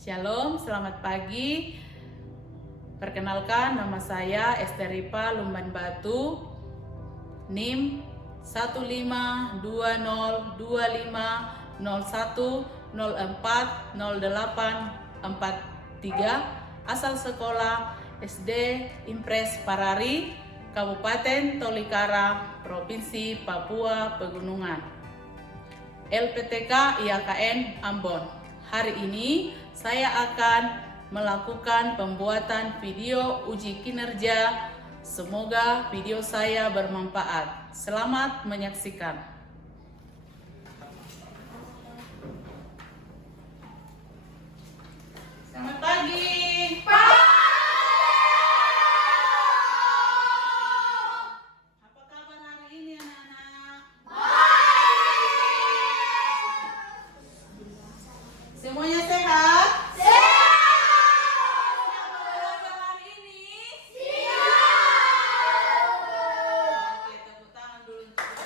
Shalom, selamat pagi. Perkenalkan, nama saya Esteripa Lumban Batu, NIM 1520021040843, asal sekolah SD Impres Parari, Kabupaten Tolikara, Provinsi Papua Pegunungan, LPTK IAKN Ambon. Hari ini saya akan melakukan pembuatan video uji kinerja. Semoga video saya bermanfaat. Selamat menyaksikan. Selamat pagi. Apa kabar hari ini, anak-anak? Semuanya sehat? Siap belajar hari ini? Oke, tepuk tangan dulu untuk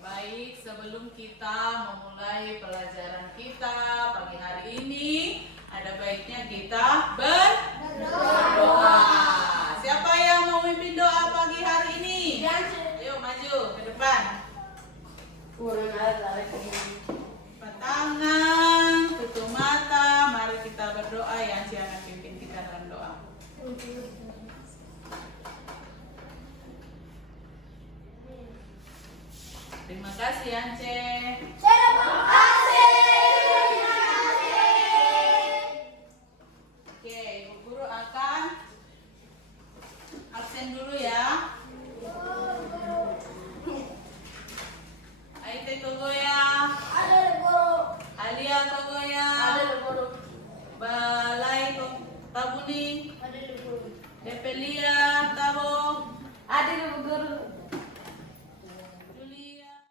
baik, sebelum kita memulai pelajaran kita pagi hari ini, ada baiknya kita berdoa. Siapa yang mau memimpin doa pagi hari ini? Ayo maju ke depan. Lipat tangan, tutup mata, mari kita berdoa. Yang akan pimpin kita dalam doa. Terima kasih Ance. Oke, Ibu Guru akan absen dulu ya. Aite Togoya, Alia Togoya, Balai Tabuni, Depelia Tabo, Julia.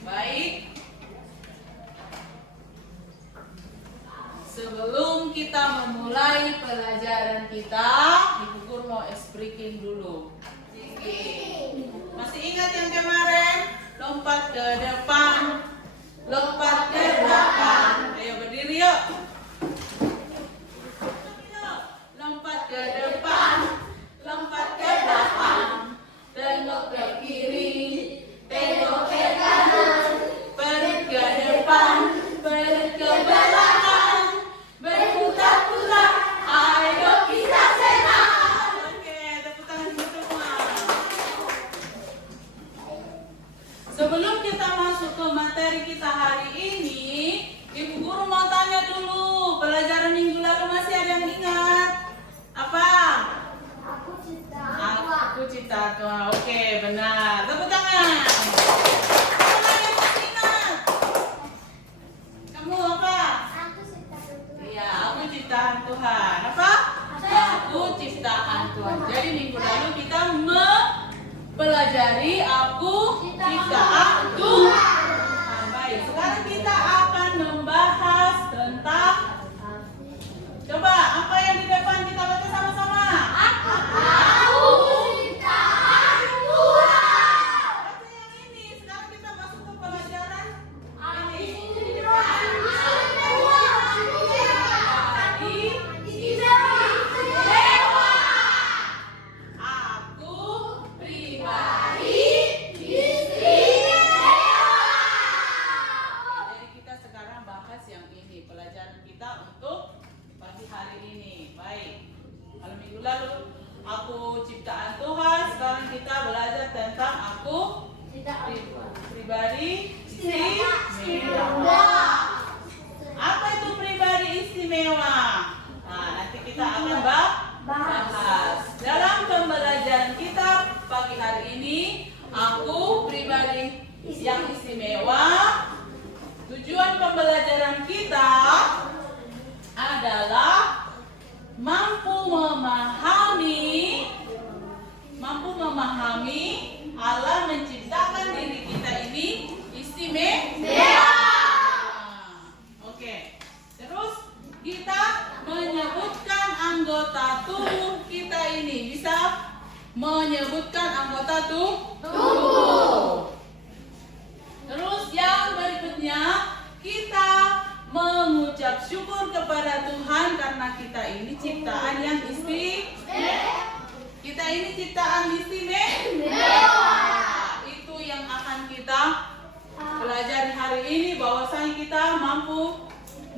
Baik. Sebelum kita memulai pelajaran kita, Ibu Guru mau explain dulu. Masih ingat yang kemarin? Lompat ke depan, lompat ke belakang. Ayo berdiri yuk. Lompat ke depan, lompat ke belakang, tengok ke kiri, tengok ke kanan, perut ke depan, perut ke belakang, berputar-putar, ayo kita senang. Oke, tepuk tangan semua. Sebelum kita masuk ke materi kita hari ini, Ibu Guru mau tanya dulu, pelajaran minggu lalu masih ada yang ingat? Apa? Aku cipta Tuhan. Oke, benar. Tepuk tangan. Siapa yang masih ingat? Kamu apa? Iya, aku ciptaan Tuhan. Apa? Aku ciptaan Tuhan. Jadi minggu lalu kita mempelajari aku ciptaan Tuhan. Baik, sekarang kita akan membahas tentang, coba apa yang di depan kita baca sama-sama. Baca yang ini. Sekarang kita masuk ke pelajaran ini. Aku pribadi istimewa. Jadi kita sekarang bahas yang ini, pelajaran kita untuk pagi hari ini. Baik. Kalau minggu lalu aku ciptaan Tuhan, sekarang kita belajar tentang aku pribadi istimewa. Apa itu pribadi istimewa? Nah, nanti kita akan bahas. Dalam pembelajaran kita pagi hari ini, aku pribadi yang istimewa. Tujuan pembelajaran kita adalah mampu memahami Allah menciptakan diri kita ini istimewa. Oke. Terus kita menyebutkan anggota tubuh kita ini. Bisa menyebutkan anggota tubuh.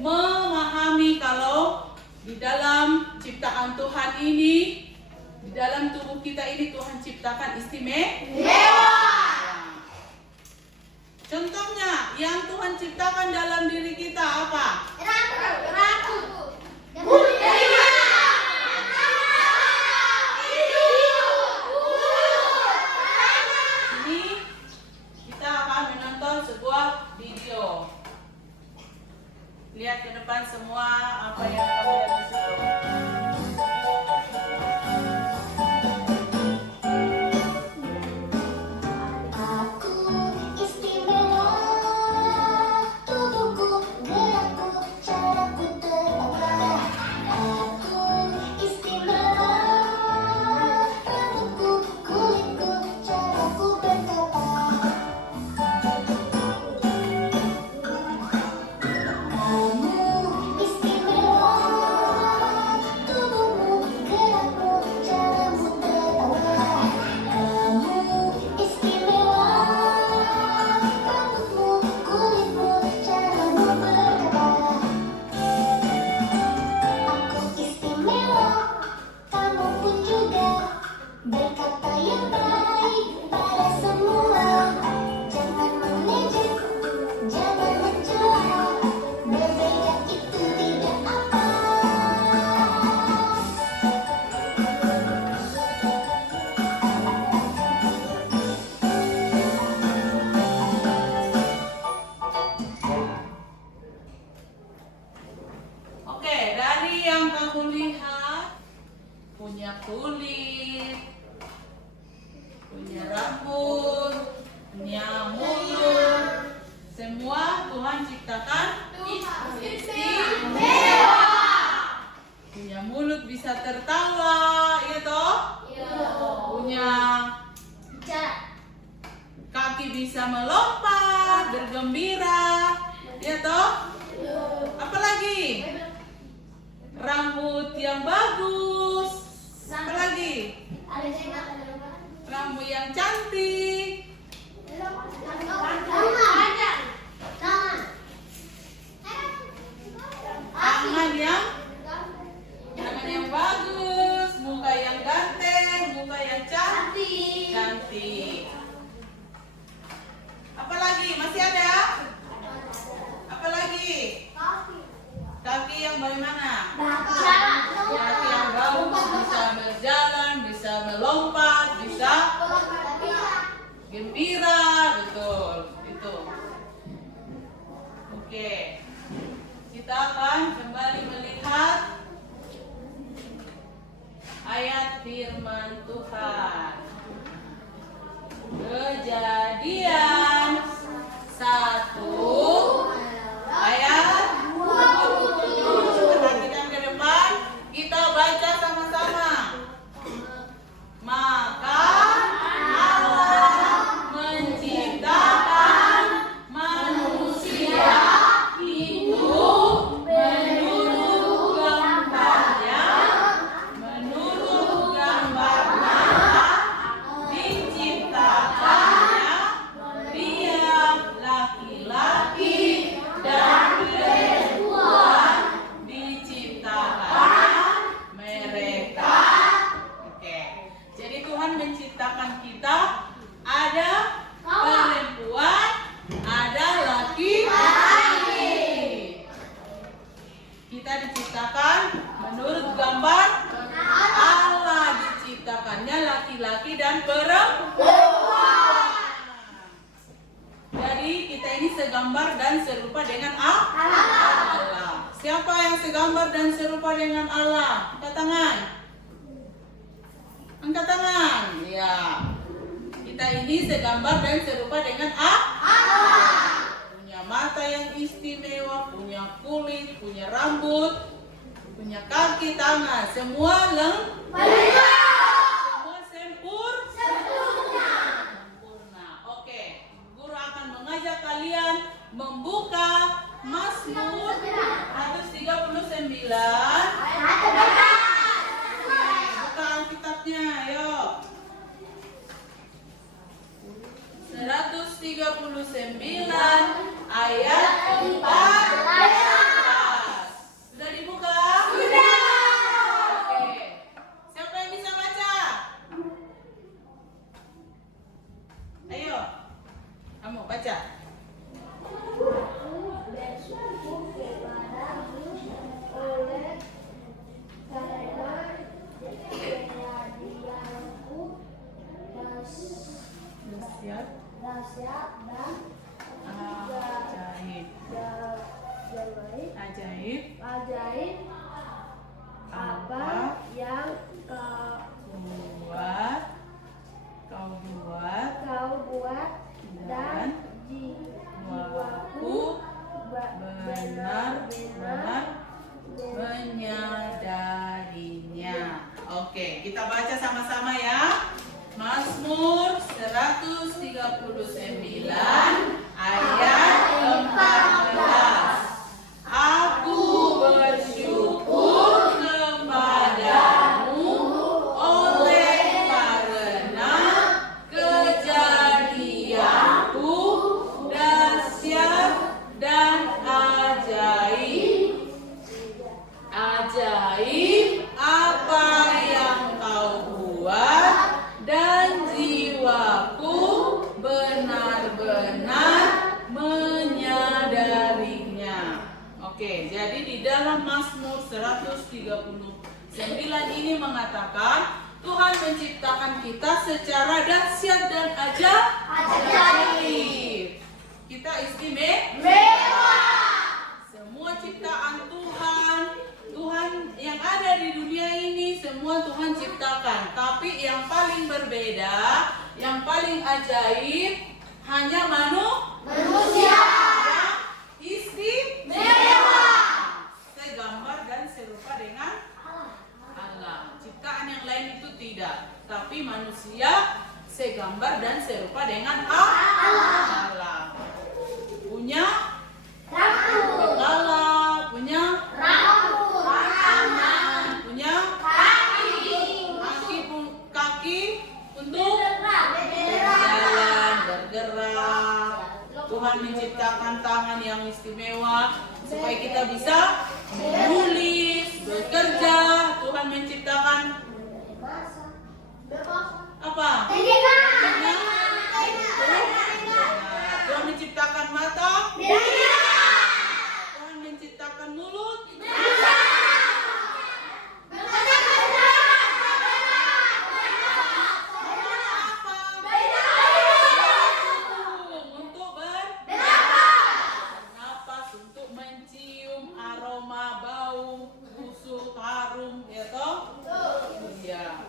memahami kalau di dalam ciptaan Tuhan ini, di dalam tubuh kita ini Tuhan ciptakan istimewa. Contohnya, yang Tuhan ciptakan dalam diri kita apa? Rambut. Ini kita akan menonton sebuah video. Lihat ke depan semua apa yang kamu lihat di situ. Oke, dari yang kamu lihat, punya kulit, punya rambut, punya mulut, semua Tuhan ciptakan istimewa. Punya mulut bisa tertawa, ya toh? Punya kaki bisa melompat, bergembira, ya toh? Apalagi? Rambut yang bagus. Apalagi? Rambut yang cantik. Tangan yang bagus, muka yang ganteng, muka yang cantik. Apalagi? Masih ada? Apalagi? Kaki yang bagaimana? Kaki yang bagus, bisa berjalan, bisa melompat, bisa gembira, betul. Itu. Oke. Kita akan kembali melihat ayat firman Tuhan. Kejadian 1 ayat 27. Perhatikan ke depan, kita baca sama-sama. Maka Allah menciptakan manusia itu menurut gambarnya, diciptakannya dia laki-laki dan perempuan, diciptakan mereka. Oke, jadi Tuhan menciptakan kita, ada perempuan, ada laki-laki. Kita diciptakan menurut gambar Allah, diciptakannya laki-laki dan perempuan. Jadi kita ini segambar dan serupa dengan Allah. Siapa yang segambar dan serupa dengan Allah? Angkat tangan. Angkat tangan. Ya. Kita ini segambar dan serupa dengan Allah. Punya mata yang istimewa, punya kulit, punya rambut, punya kaki, tangan, semua lengkap. Semua sempurna. Oke, guru akan mengajak kalian membuka Mazmur 139. Buka Alkitabnya, ayo. 139 ayat 4. baca. Aku bersyukur kepadamu oleh karena kejadianku dahsyat dan ajaib apa yang kau buat dan jiwaku benar-benar menyadarinya. Oke, kita baca sama-sama ya. Mazmur 139 ayat 14. Aku bersyukur kepadamu oleh karena kejadianku dahsyat dan ajaib. Ajaib apa yang kau buat dan jiwaku benar-benar menyadarinya. Oke, jadi di dalam Mazmur 139 ini mengatakan Tuhan menciptakan kita secara dahsyat dan ajaib. Kita istimewa. Semua ciptaan Tuhan yang ada di dunia ini semua Tuhan ciptakan. Tapi yang paling berbeda, yang paling ajaib hanya manusia. Istimewa. Segambar dan serupa dengan Allah. Ciptaan yang lain itu tidak. Tapi manusia segambar dan serupa dengan Allah. Punya kepala, punya tangan, punya kaki untuk berjalan, bergerak. Tuhan menciptakan tangan yang istimewa supaya kita bisa menulis, bekerja. Tuhan menciptakan apa? Tuhan menciptakan mata. Tuhan menciptakan mulut. Untuk bernapas, untuk mencium aroma, bau, busuk, harum, ya toh? Iya.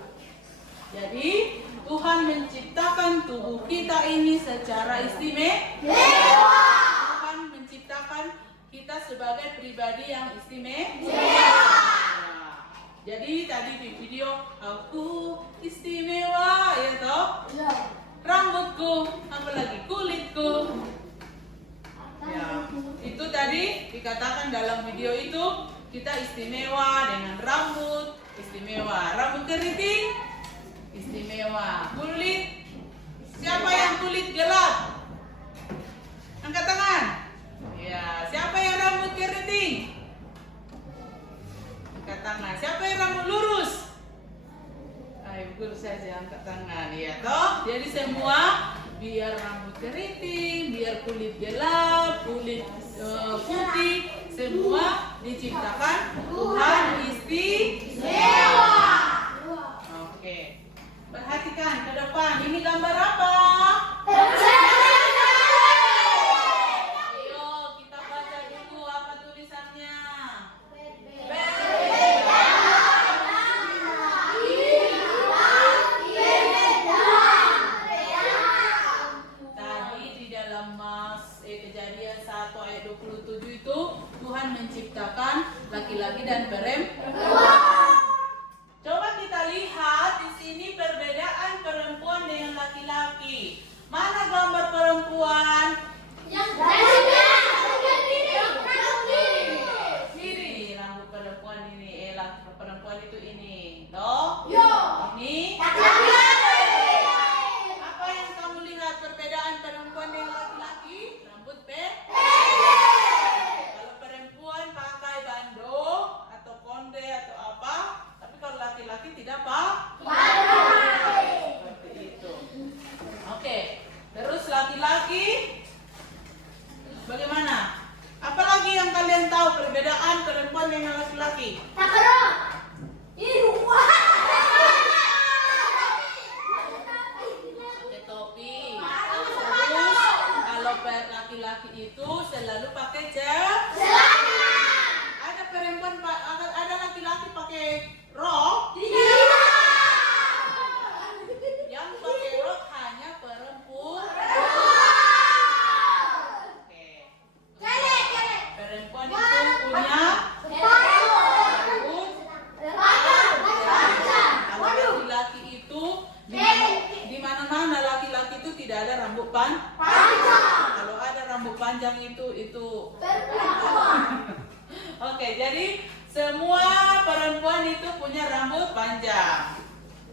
Jadi Tuhan menciptakan tubuh kita ini secara istimewa. Tuhan menciptakan kita sebagai pribadi yang istimewa. Jadi tadi di video aku istimewa, ya toh? Rambutku, apalagi kulitku. Ya, itu tadi dikatakan dalam video itu kita istimewa dengan rambut, istimewa. Rambut keriting, istimewa. Kulit, siapa yang kulit gelap? Angkat tangan. Ya, siapa yang rambut keriting? Angkat tangan. Siapa yang rambut lurus? Ayo, guru saja angkat tangan. Ya, toh? Jadi semua biar rambut keriting, biar kulit gelap, kulit putih, semua diciptakan Tuhan istimewa. Oke. Perhatikan ke depan. Ini gambar apa? Ayo kita baca dulu apa tulisannya. Tadi di dalam Kejadian 1 ayat 27 itu Tuhan menciptakan laki-laki dan perempuan. Coba kita lihat di sini perbedaan perempuan dengan laki-laki. Mana gambar perempuan? Kiri, rambut perempuan ini. Perempuan itu ini. Loh? Ini. Apa yang kamu lihat perbedaan perempuan dengan laki-laki? Rambut Kalau perempuan pakai bando atau konde atau apa, tapi kalau laki-laki tidak pakai. Seperti itu. Oke. Terus laki-laki Bagaimana? Apalagi yang kalian tahu perbedaan perempuan dengan laki-laki? Takarot. Pakai topi. Terus kalau laki-laki itu selalu pakai celana. Ada perempuan, ada laki-laki pakai rok. Yang pakai rok hanya perempuan. Oke. Perempuan itu punya rambut. Kalau laki-laki itu di mana-mana laki-laki itu tidak ada rambut panjang. Kalau ada rambut panjang itu Oke, jadi semua perempuan itu punya rambut panjang.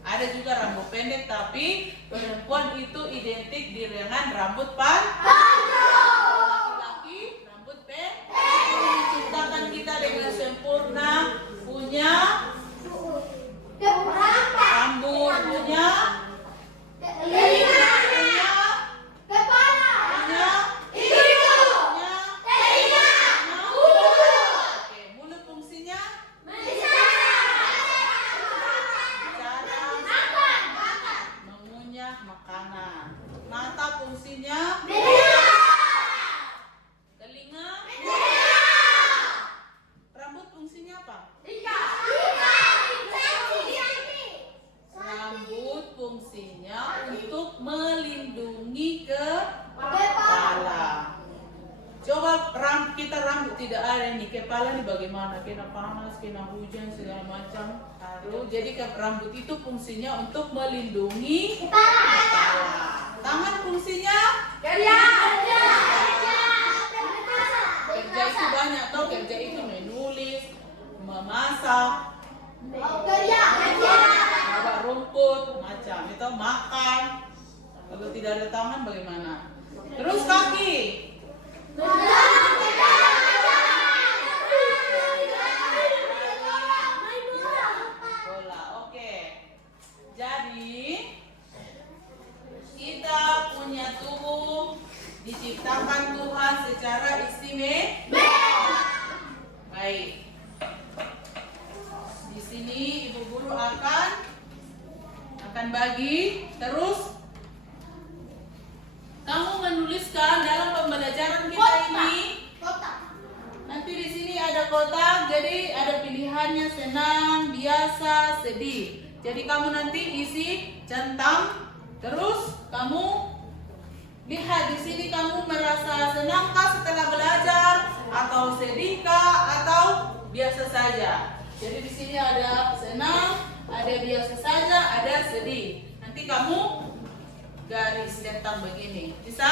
Ada juga rambut pendek, tapi perempuan itu identik dengan rambut panjang. Laki-laki rambut pendek. Diciptakan kita dengan sempurna, punya rambut, punya telinga, punya Oke, mulut fungsinya mengunyah makanan. Mata fungsinya telinga. Rambut fungsinya apa? Rambut fungsinya untuk melindungi kepala. Coba kita rambut tidak ada nih, kepala nih bagaimana? Kena panas, kena hujan, segala macam. Jadi rambut itu fungsinya untuk melindungi kepala. Tangan fungsinya kerja itu banyak toh, kerja itu menulis, memasak, bawa rumput, macam itu makan. Kalau tidak ada tangan bagaimana? Terus kaki. Bola, oke. Jadi kita punya tubuh diciptakan Tuhan secara istimewa. Baik. Di sini Ibu Guru akan bagi, terus kamu menuliskan dalam pembelajaran kita ini. Nanti di sini ada kotak, jadi ada pilihannya senang, biasa, sedih. Jadi kamu nanti isi centang, terus kamu lihat di sini kamu merasa senangkah setelah belajar, atau sedihkah, atau biasa saja. Jadi di sini ada senang, ada biasa saja, ada sedih. Nanti kamu garis centang begini, bisa?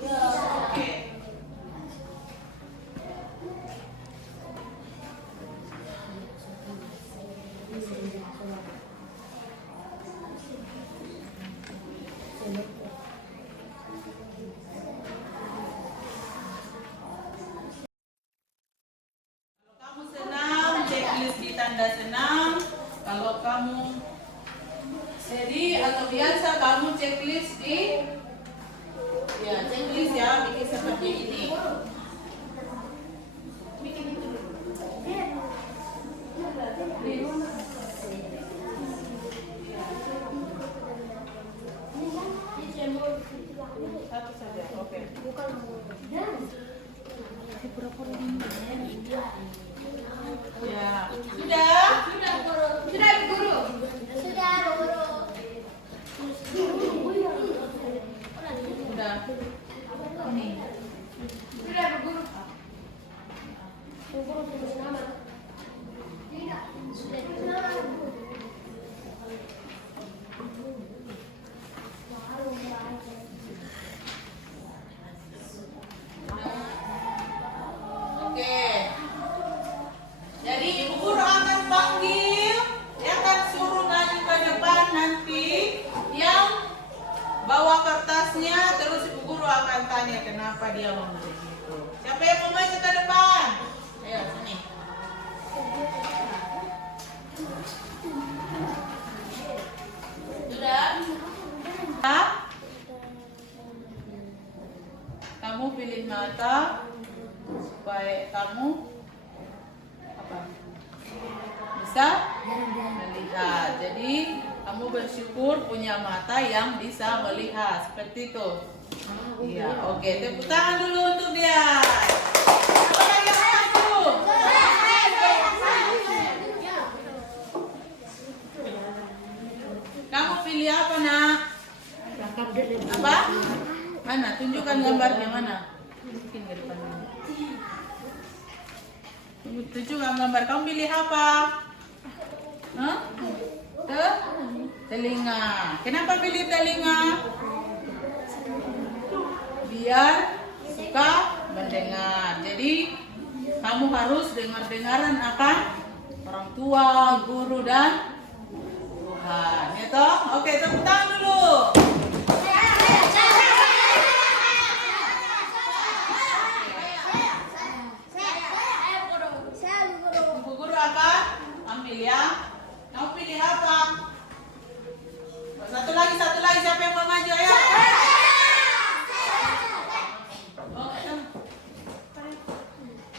Oke. Kalau kamu senang, checklist di tanda senang. Kalau kamu sedih atau biasa, kamu checklist di checklist ya, bikin seperti ini. Satu saja, oke. Ya, sudah? Sudah, Bu Guru. Sudah. Ini. Sudah, Bu Guru. Bu Guru tulis nama. Tidak, sudah tulis nama. Oke. Jadi Ibu Guru akan panggil, akan suruh maju ke depan nanti yang bawa kertasnya, terus Ibu Guru akan tanya kenapa dia mau begitu. Siapa yang mau maju ke depan? Ayo sini. Sudah? kamu pilih mata supaya kamu apa? Bisa melihat. Jadi kamu bersyukur punya mata yang bisa melihat seperti itu. Iya, oke. Tepuk tangan dulu untuk dia. Apa lagi yang satu? Kamu pilih apa, Nak? Apa? Mana? Tunjukkan gambarnya mana? Mungkin ke depan. Tunjukkan gambar. Kamu pilih apa? Hah? Telinga. Kenapa pilih telinga? Biar suka mendengar. Jadi kamu harus dengar-dengaran akan orang tua, guru dan Tuhan. Ya toh? Oke, tepuk tangan dulu. Ibu guru akan ambil ya. Kamu pilih apa? Satu lagi. Siapa yang mau maju? Ayo. Oh,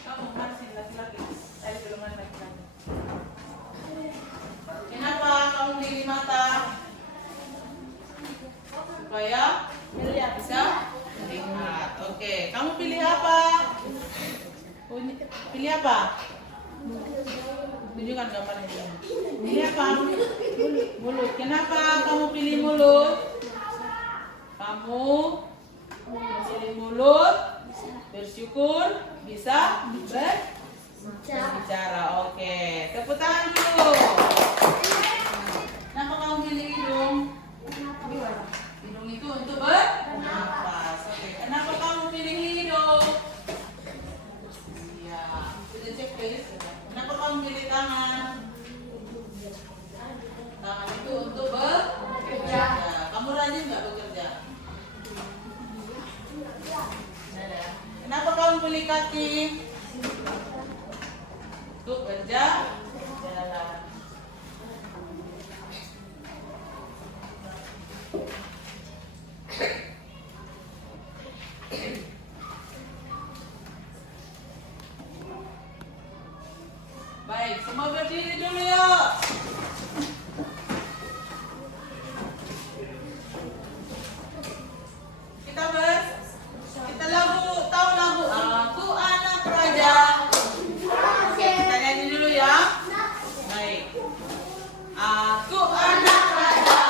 kamu masih laki-laki. Saya belum ada laki-laki. Kenapa kamu pilih mata? Supaya bisa melihat. Oke, kamu pilih apa? Pilih apa? Tunjukkan gambarnya. Pilih apa? Mulut. Kenapa kamu pilih mulut? Kamu pilih mulut, bersyukur bisa berbicara. Oke, tepuk tangan dulu. Kenapa kamu pilih hidung? Hidung itu untuk bernafas. Oke, kenapa kamu pilih hidung? Iya, sudah cek guys. Kenapa kamu pilih tangan? Tangan itu untuk bekerja. Kamu rajin nggak bekerja? Kenapa kamu pilih kaki? Untuk berjalan. Baik, semua berdiri dulu yuk. Kita tahu lagu Aku Anak Raja. Oke, kita nyanyi dulu ya. Baik. Aku anak raja,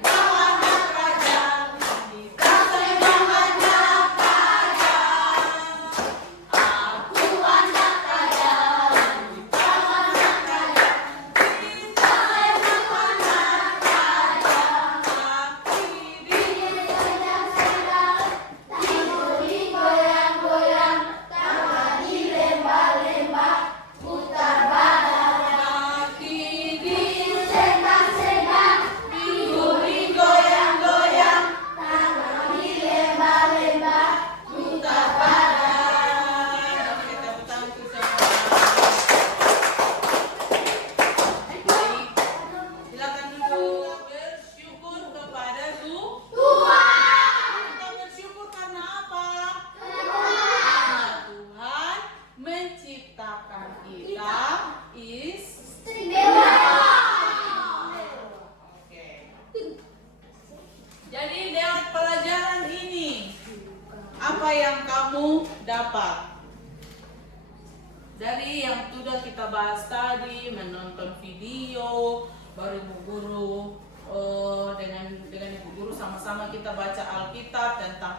kau anak raja, kita semua anak raja. Aku anak raja, kau anak raja, kita semua anak raja. Kaki digoyang-goyang, tidur digoyang-goyang, tangan dilembah-lembah, putar badan. Kaki disembang-sembang, tidur digoyang-goyang, tangan dilembah-lembah, putar badan. Oke, tepuk tangan untuk semua. Baik, silakan duduk. Bersyukur kepada Tuhan. Kita bersyukur karena apa? Karena Tuhan menciptakan kita istimewa. Oke. Jadi lewat pelajaran ini, apa yang kamu dapat? Dari yang sudah kita bahas tadi, menonton video, baru ibu guru dengan ibu guru sama-sama kita baca Alkitab tentang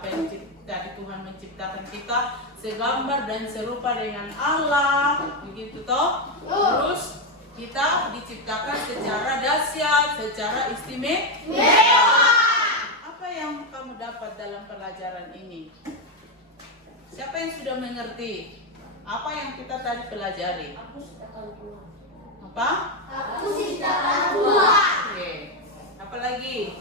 dari Tuhan menciptakan kita segambar dan serupa dengan Allah, begitu toh? Terus kita diciptakan secara dahsyat, secara istimewa. Apa yang kamu dapat dalam pelajaran ini? Siapa yang sudah mengerti apa yang kita tadi pelajari? Apa? Aku ciptakan Tuhan. Oke. Apa lagi?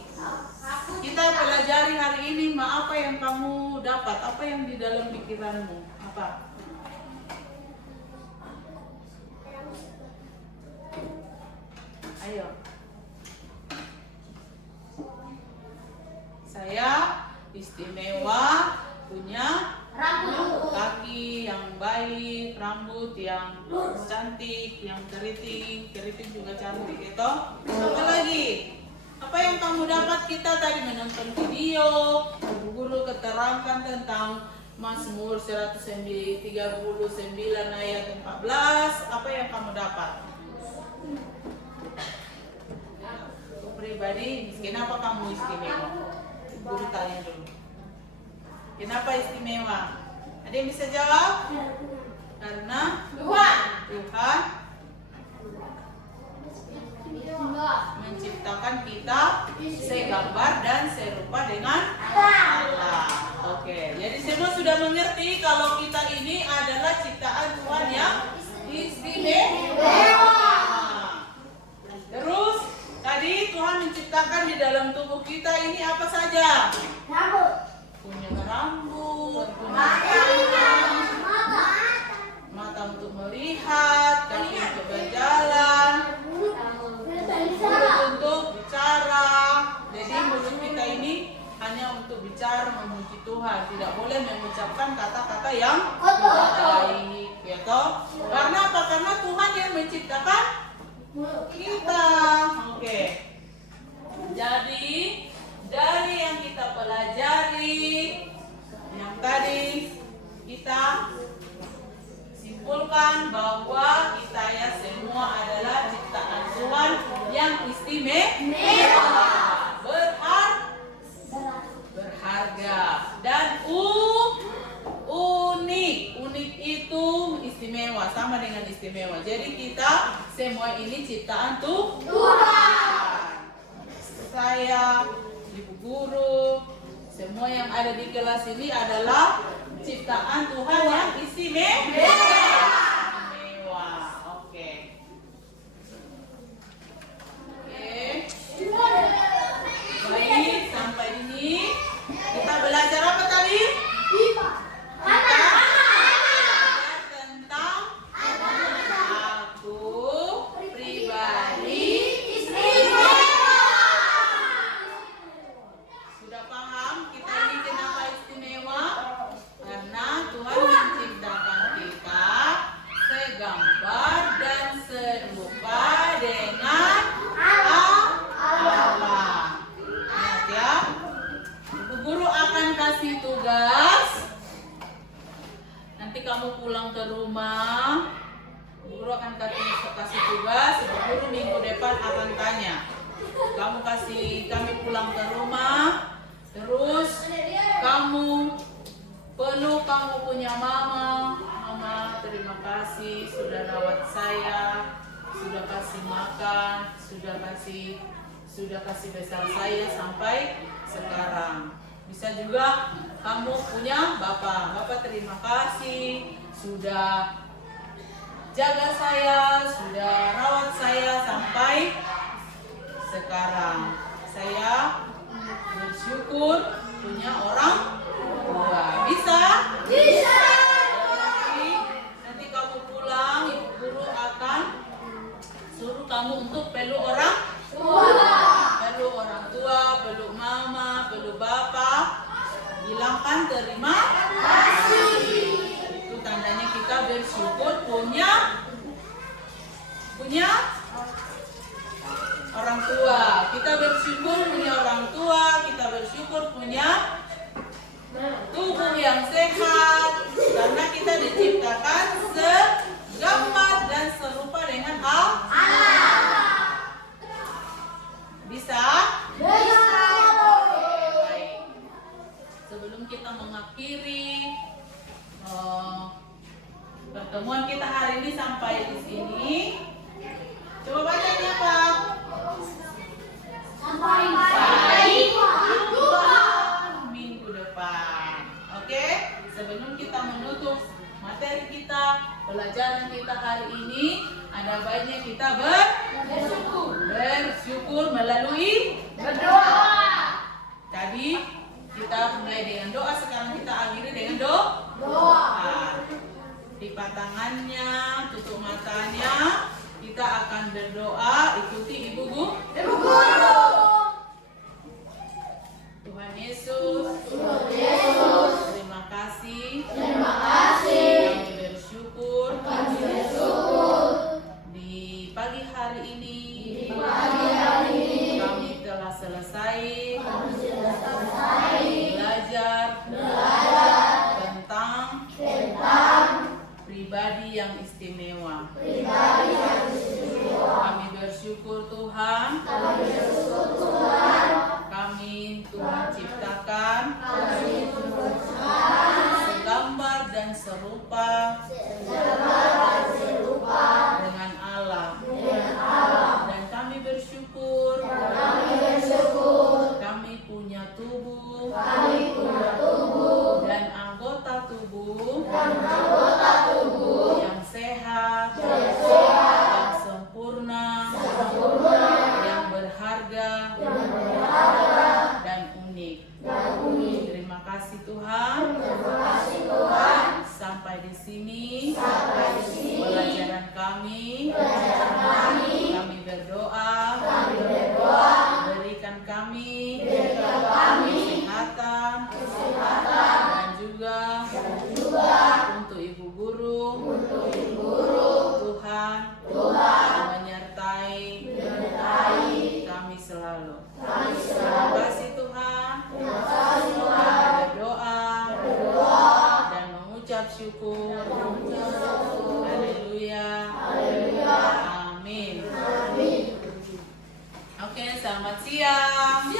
Kita pelajari hari ini, apa yang kamu dapat? Apa yang di dalam pikiranmu? Apa? Ayo. Saya istimewa, punya rambut yang cantik, yang keriting juga cantik gitu. Apa lagi? Apa yang kamu dapat? Kita tadi menonton video, Ibu Guru keterangkan tentang Mazmur 139 ayat 14. Apa yang kamu dapat? Aku pribadi, kenapa kamu istimewa? Guru tanya dulu. Kenapa istimewa? Ada yang bisa jawab? Karena Tuhan menciptakan kita segambar dan serupa dengan Allah. Oke, jadi semua sudah mengerti kalau kita ini adalah ciptaan Tuhan yang istimewa. Terus tadi Tuhan menciptakan di dalam tubuh kita ini apa saja? Punya rambut, punya mata untuk melihat, kaki untuk berjalan, mulut untuk bicara. Jadi mulut kita ini hanya untuk bicara memuji Tuhan, tidak boleh mengucapkan kata-kata yang tidak baik, ya toh? Karena apa? Karena Tuhan yang menciptakan kita. Oke. Jadi dari yang kita pelajari, yang tadi kita simpulkan bahwa kita ya semua adalah ciptaan Tuhan yang istimewa, berharga dan unik. Unik itu istimewa, sama dengan istimewa. Jadi kita semua ini ciptaan Tuhan. Saya, Ibu Guru, semua yang ada di kelas ini adalah ciptaan Tuhan yang istimewa. Oke. Baik, sampai ini kita belajar apa tadi? Tentang aku pribadi istimewa. Sudah paham kita ini kenapa istimewa? Karena Tuhan menciptakan kita segambar dan serupa dengan Allah. Ingat ya, Ibu Guru akan kasih tugas. Nanti kamu pulang ke rumah, Ibu Guru akan kasih tugas. Ibu Guru minggu depan akan tanya. Kami pulang ke rumah, terus kamu peluk kamu punya mama. Mama, terima kasih sudah rawat saya, sudah kasih makan, sudah kasih besar saya sampai sekarang. Bisa juga kamu punya bapak. Bapak terima kasih sudah jaga saya, sudah rawat saya sampai sekarang. Saya bersyukur punya orang tua. Bisa? Bisa. Nanti kamu pulang, Ibu Guru akan suruh kamu untuk peluk orang tua. Peluk orang tua, peluk mama, peluk bapak. Bilangkan terima kasih. Itu tandanya kita bersyukur punya orang tua. Kita bersyukur punya orang tua, kita bersyukur punya tubuh yang sehat, karena kita diciptakan segambar dan serupa dengan Allah. Bisa? Bisa. Baik. Sebelum kita mengakhiri pertemuan kita hari ini sampai di sini, coba bacanya apa? Sampai minggu depan. Oke? Sebelum kita menutup materi kita, pelajaran kita hari ini, ada baiknya kita bersyukur melalui berdoa. Tadi kita mulai dengan doa, sekarang kita akhiri dengan doa. Lipat tangannya, tutup matanya, kita akan berdoa, ikuti Ibu Guru. Tuhan Yesus, terima kasih. Kami bersyukur serupa dengan Allah. Dan kami bersyukur kami punya tubuh dan anggota tubuh yang sehat, yang sempurna, yang berharga dan unik. Terima kasih Tuhan. Sampai di sini pelajaran kami. Kami berdoa. Berikan kami kesehatan dan juga untuk Ibu Guru. Tuhan menyertai kami selalu. Terima kasih Tuhan. Berdoa dan mengucap syukur. Haleluya. Amin. Oke, selamat siang.